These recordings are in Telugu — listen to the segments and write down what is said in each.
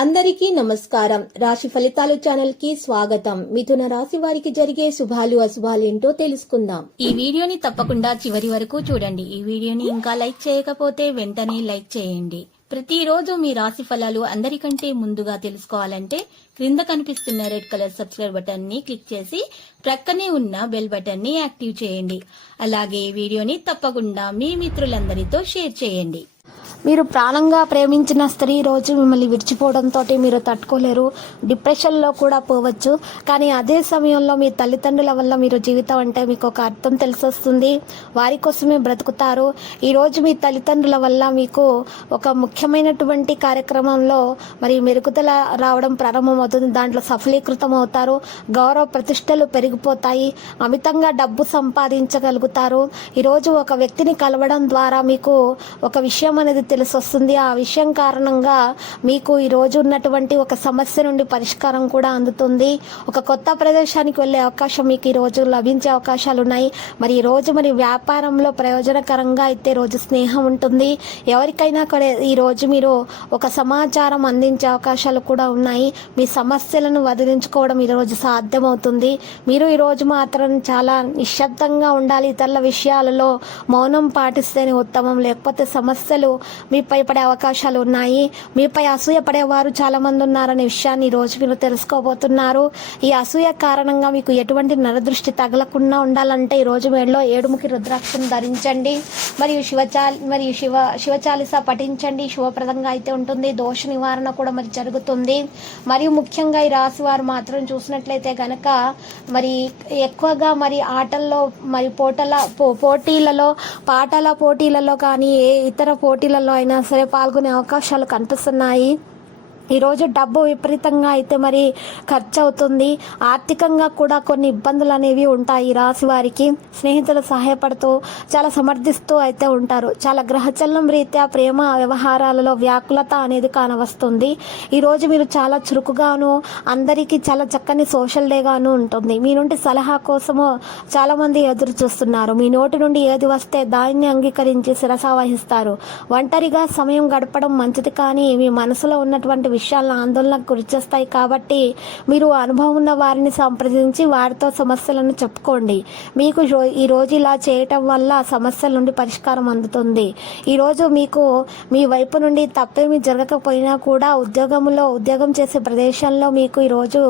అందరికీ నమస్కారం. రాశి ఫలితాలు ఛానల్ కి స్వాగతం. మిథున రాశి వారికి జరిగే శుభాలు అశుభాలు ఏంటో తెలుసుకుందాం. ఈ వీడియోని తప్పకుండా చివరి వరకు చూడండి. ఈ వీడియోని ఇంకా లైక్ చేయకపోతే వెంటనే లైక్ చేయండి. ప్రతిరోజు మీ రాశి ఫలాలు అందరికంటే ముందుగా తెలుసుకోవాలంటే క్రింద కనిపిస్తున్న రెడ్ కలర్ సబ్స్క్రైబ్ బటన్ ని క్లిక్ చేసి ప్రక్కనే ఉన్న బెల్ బటన్ ని యాక్టివ్ చేయండి. అలాగే ఈ వీడియోని తప్పకుండా మీ మిత్రులందరితో షేర్ చేయండి. మీరు ప్రాణంగా ప్రేమించిన స్త్రీ రోజు మిమ్మల్ని విడిచిపోవడంతో మీరు తట్టుకోలేరు, డిప్రెషన్లో కూడా పోవచ్చు. కానీ అదే సమయంలో మీ తల్లిదండ్రుల వల్ల మీరు జీవితం అంటే మీకు ఒక అర్థం తెలిసొస్తుంది. వారి కోసమే బ్రతుకుతారు. ఈరోజు మీ తల్లిదండ్రుల వల్ల మీకు ఒక ముఖ్యమైనటువంటి కార్యక్రమంలో మరి మెరుగుదల రావడం ప్రారంభమవుతుంది. దాంట్లో సఫలీకృతం అవుతారు. గౌరవ ప్రతిష్టలు పెరిగిపోతాయి. అమితంగా డబ్బు సంపాదించగలుగుతారు. ఈరోజు ఒక వ్యక్తిని కలవడం ద్వారా మీకు ఒక విషయం అనేది తెలిసొస్తుంది. ఆ విషయం కారణంగా మీకు ఈ రోజు ఉన్నటువంటి ఒక సమస్య నుండి పరిష్కారం కూడా అందుతుంది. ఒక కొత్త ప్రదేశానికి వెళ్లే అవకాశం మీకు ఈ రోజు లభించే అవకాశాలు ఉన్నాయి. మరి ఈ రోజు మరి వ్యాపారంలో ప్రయోజనకరంగా అయితే రోజు స్నేహం ఉంటుంది. ఎవరికైనా ఈ రోజు మీరు ఒక సమాచారం అందించే అవకాశాలు కూడా ఉన్నాయి. మీ సమస్యలను వదిలించుకోవడం ఈ రోజు సాధ్యమవుతుంది. మీరు ఈ రోజు మాత్రం చాలా నిశ్శబ్దంగా ఉండాలి. ఇతరుల విషయాలలో మౌనం పాటిస్తేనే ఉత్తమం. లేకపోతే సమస్యలు మీపై పడే అవకాశాలు ఉన్నాయి. మీపై అసూయ పడేవారు చాలా మంది ఉన్నారనే విషయాన్ని ఈ రోజు మీరు తెలుసుకోబోతున్నారు. ఈ అసూయ కారణంగా మీకు ఎటువంటి నరదృష్టి తగలకుండా ఉండాలంటే ఈ రోజు మెడలో 7ముఖి రుద్రాక్షను ధరించండి. మరియు శివచాలిస పఠించండి. శుభప్రదంగా అయితే ఉంటుంది. దోష నివారణ కూడా మరి జరుగుతుంది. మరియు ముఖ్యంగా ఈ రాశి వారు మాత్రం చూసినట్లయితే గనక మరి ఎక్కువగా మరి ఆటల్లో మరి పాటల పోటీలలో కానీ ఏ ఇతర పోటీలలో అయినా సరే పాల్గొనే అవకాశాలు కనిపిస్తున్నాయి. ఈరోజు డబ్బు విపరీతంగా అయితే మరి ఖర్చు అవుతుంది. ఆర్థికంగా కూడా కొన్ని ఇబ్బందులు అనేవి ఉంటాయి. రాశి వారికి స్నేహితులు సహాయపడుతూ చాలా సమర్థిస్తూ అయితే ఉంటారు. చాలా గ్రహచలనం రీత్యా ప్రేమ వ్యవహారాలలో వ్యాకులత అనేది కానవస్తుంది. ఈరోజు మీరు చాలా చురుకుగాను అందరికీ చాలా చక్కని సోషల్ డేగాను ఉంటుంది. మీ నుండి సలహా కోసము చాలా మంది ఎదురు చూస్తున్నారు. మీ నోటి నుండి ఏది వస్తే దాన్ని అంగీకరించి శిరసా వహిస్తారు. ఒంటరిగా సమయం గడపడం మంచిది, కానీ మీ మనసులో ఉన్నటువంటి విషయాలను ఆందోళనకు గురిచేస్తాయి. కాబట్టి మీరు అనుభవం ఉన్న వారిని సంప్రదించి వారితో సమస్యలను చెప్పుకోండి. మీకు ఈ రోజు ఇలా చేయటం వల్ల సమస్యల నుండి పరిష్కారం అందుతుంది. ఈరోజు మీకు మీ వైపు నుండి తప్పేమీ జరగకపోయినా కూడా ఉద్యోగం చేసే ప్రదేశంలో మీకు ఈరోజు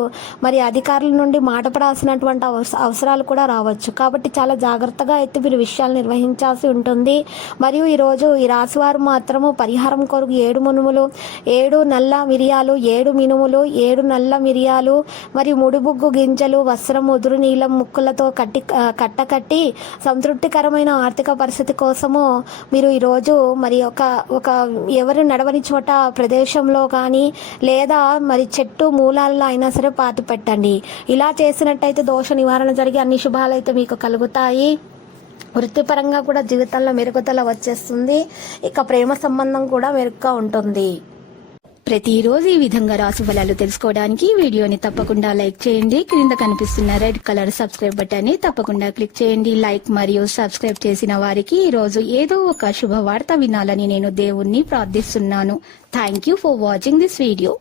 మరి అధికారుల నుండి మాటపడాల్సినటువంటి అవసరాలు కూడా రావచ్చు. కాబట్టి చాలా జాగ్రత్తగా అయితే మీరు విషయాలు నిర్వహించాల్సి ఉంటుంది. మరియు ఈరోజు ఈ రాశివారు మాత్రము పరిహారం కొరకు 7 మునుములు, 7 నల్ల మిరియాలు, 7 మినుములు, 7 నల్ల మిరియాలు మరియు ముడిబుగ్గు గింజలు, వస్త్రం, ముదురు నీలం ముక్కులతో కట్టి సంతృప్తికరమైన ఆర్థిక పరిస్థితి కోసము మీరు ఈరోజు మరి ఒక ఎవరు నడవని చోట ప్రదేశంలో కానీ లేదా మరి చెట్టు మూలాల్లో అయినా సరే పాతి పెట్టండి. ఇలా చేసినట్టయితే దోష నివారణ జరిగి అన్ని శుభాలు అయితే మీకు కలుగుతాయి. వృత్తిపరంగా కూడా జీవితంలో మెరుగుదల వచ్చేస్తుంది. ఇక ప్రేమ సంబంధం కూడా మెరుగ్గా ఉంటుంది. ప్రతిరోజు ఈ విధంగా రాశి ఫలాలు తెలుసుకోవడానికి వీడియోని తప్పకుండా లైక్ చేయండి. క్రింద కనిపిస్తున్న రెడ్ కలర్ సబ్స్క్రైబ్ బటన్ ని తప్పకుండా క్లిక్ చేయండి. లైక్ మరియు సబ్స్క్రైబ్ చేసిన వారికి ఈ రోజు ఏదో ఒక శుభవార్త వినాలని నేను దేవుణ్ణి ప్రార్థిస్తున్నాను. Thank you for watching this video.